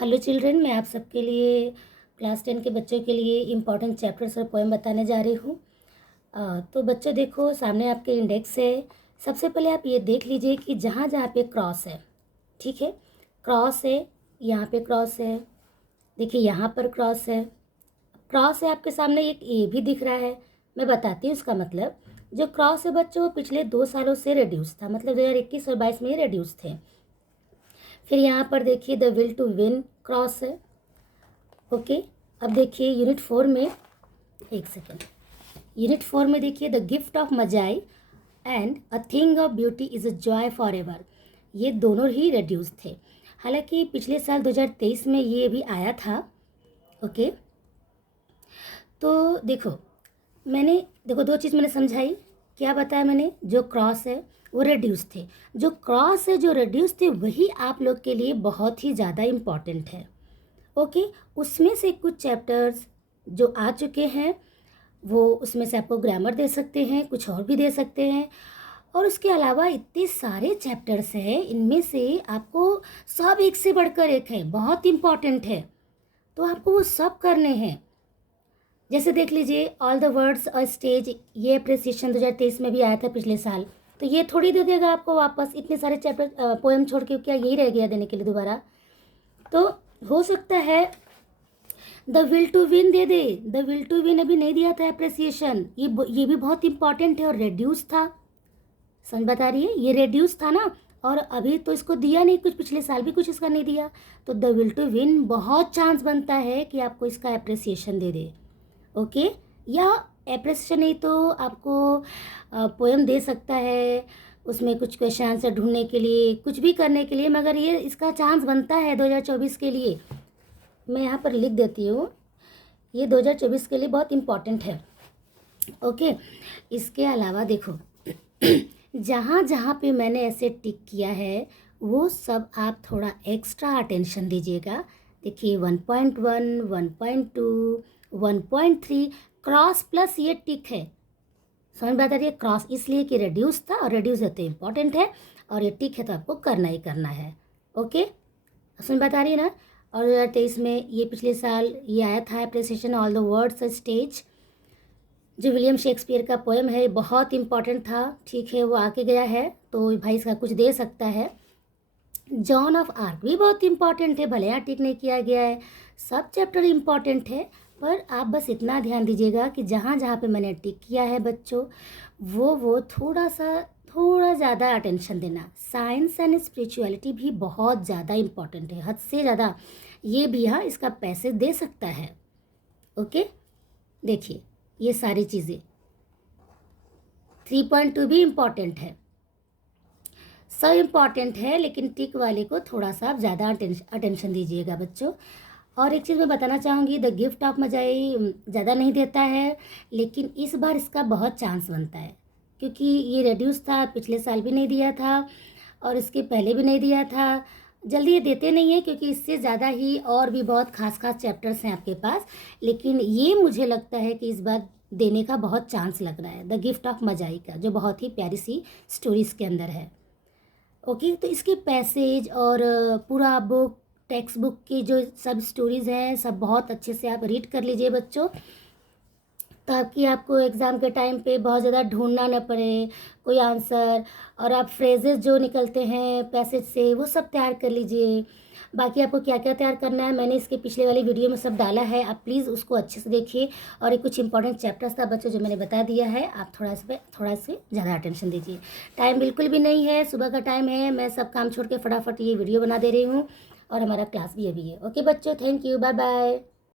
Hello children, मैं आप सबके लिए क्लास 10 के बच्चों के लिए इम्पॉर्टेंट चैप्टर्स और पोएम बताने जा रही हूँ। तो बच्चों देखो, सामने आपके इंडेक्स है। सबसे पहले आप ये देख लीजिए कि जहाँ जहाँ पे क्रॉस है, ठीक है, क्रॉस है, यहाँ पे क्रॉस है, देखिए यहाँ पर क्रॉस है, क्रॉस है आपके सामने, एक ए भी दिख रहा है। मैं बताती हूँ इसका मतलब। जो क्रॉस है बच्चों, वो पिछले 2 सालों से रिड्यूस था, मतलब 2021 और 22 में ये रिड्यूस थे। फिर यहाँ पर देखिए the will to win cross है। ओके, अब देखिए यूनिट 4 में, एक सेकेंड, यूनिट 4 में देखिए the gift of Magi and a thing of beauty is a joy forever. ये दोनों ही रिड्यूस थे। हालांकि पिछले साल 2023 में ये भी आया था। ओके, तो देखो देखो 2 चीज़ मैंने समझाई। क्या बताया मैंने? जो क्रॉस है वो रिड्यूस थे, जो क्रॉस है जो रिड्यूस थे वही आप लोग के लिए बहुत ही ज़्यादा इम्पॉर्टेंट है। ओके, उसमें से कुछ चैप्टर्स जो आ चुके हैं वो उसमें से आपको ग्रामर दे सकते हैं, कुछ और भी दे सकते हैं। और उसके अलावा इतने सारे चैप्टर्स हैं, इनमें से आपको सब एक से बढ़कर एक है, बहुत इम्पॉर्टेंट है, तो आपको वो सब करने हैं। जैसे देख लीजिए ऑल द वर्ड्स और स्टेज, ये अप्रिसिएशन 2023 में भी आया था पिछले साल। तो ये थोड़ी दे देगा आपको वापस, इतने सारे चैप्टर पोएम छोड़ के क्या यही रह गया देने के लिए दोबारा? तो हो सकता है द विल टू विन दे दे। द विल टू विन अभी नहीं दिया था अप्रिसिएशन, ये भी बहुत इंपॉर्टेंट है और रेड्यूस था। समझ बता रही है, ये रेड्यूस था ना, और अभी तो इसको दिया नहीं, कुछ पिछले साल भी कुछ इसका नहीं दिया। तो द विल टू विन बहुत चांस बनता है कि आपको इसका अप्रिसिएशन दे दे। ओके, या अप्रिसिएशन नहीं तो आपको पोएम दे सकता है, उसमें कुछ क्वेश्चन आंसर ढूंढने के लिए, कुछ भी करने के लिए, मगर ये इसका चांस बनता है 2024 के लिए। मैं यहाँ पर लिख देती हूँ, ये 2024 के लिए बहुत इम्पॉर्टेंट है। ओके, इसके अलावा देखो जहाँ जहाँ पे मैंने ऐसे टिक किया है वो सब आप थोड़ा एक्स्ट्रा अटेंशन दीजिएगा। देखिए 1.1, 1.2, 1.3 क्रॉस प्लस ये टिक है। समझ बात आ रही है? क्रॉस इसलिए कि रिड्यूस था, और रिड्यूस है तो इम्पॉर्टेंट है, और ये टिक है तो आपको करना ही करना है। ओके, समझ बात आ रही है ना? और 2023 में ये पिछले साल ये आया था appreciation all the words stage, जो विलियम शेक्सपियर का पोएम है, बहुत इंपॉर्टेंट था। ठीक है, वो आके गया है तो भाई इसका कुछ दे सकता है। जॉन ऑफ आर्क भी बहुत इंपॉर्टेंट है, भले यहाँ टिक नहीं किया गया है। सब चैप्टर इंपॉर्टेंट है, पर आप बस इतना ध्यान दीजिएगा कि जहाँ जहाँ पे मैंने टिक किया है बच्चों, वो थोड़ा ज़्यादा अटेंशन देना। साइंस एंड स्पिरिचुअलिटी भी बहुत ज़्यादा इम्पॉर्टेंट है, हद से ज़्यादा। ये भी हाँ इसका पैसे दे सकता है। ओके, देखिए ये सारी चीज़ें। 3.2 भी इम्पॉर्टेंट है, सब इम्पॉर्टेंट है, लेकिन टिक वाले को थोड़ा सा आप ज़्यादा अटेंशन दीजिएगा बच्चों। और एक चीज़ मैं बताना चाहूँगी, द गिफ्ट ऑफ मजाई ज़्यादा नहीं देता है, लेकिन इस बार इसका बहुत चांस बनता है, क्योंकि ये रिड्यूस था, पिछले साल भी नहीं दिया था और इसके पहले भी नहीं दिया था। जल्दी ये देते नहीं है, क्योंकि इससे ज़्यादा ही और भी बहुत खास चैप्टर्स हैं आपके पास, लेकिन ये मुझे लगता है कि इस बार देने का बहुत चांस लग रहा है, द गिफ्ट ऑफ मजाई का, जो बहुत ही प्यारी सी स्टोरीज़ के अंदर है। ओके, तो इसके पैसेज और पूरा बुक, टेक्स्ट बुक की जो सब स्टोरीज़ हैं, सब बहुत अच्छे से आप रीड कर लीजिए बच्चों, ताकि आपको एग्ज़ाम के टाइम पे बहुत ज़्यादा ढूंढना न पड़े कोई आंसर, और आप फ्रेजेस जो निकलते हैं पैसेज से वो सब तैयार कर लीजिए। बाकी आपको क्या क्या तैयार करना है मैंने इसके पिछले वाली वीडियो में सब डाला है, आप प्लीज़ उसको अच्छे से देखिए। और ये कुछ इंपॉर्टेंट चैप्टर्स था बच्चों जो मैंने बता दिया है, आप थोड़ा इस पर ज़्यादा अटेंशन दीजिए। टाइम बिल्कुल भी नहीं है, सुबह का टाइम है, मैं सब काम छोड़ के फटाफट ये वीडियो बना दे रही हूँ, और हमारा क्लास भी अभी है। ओके बच्चों, थैंक यू, बाय बाय।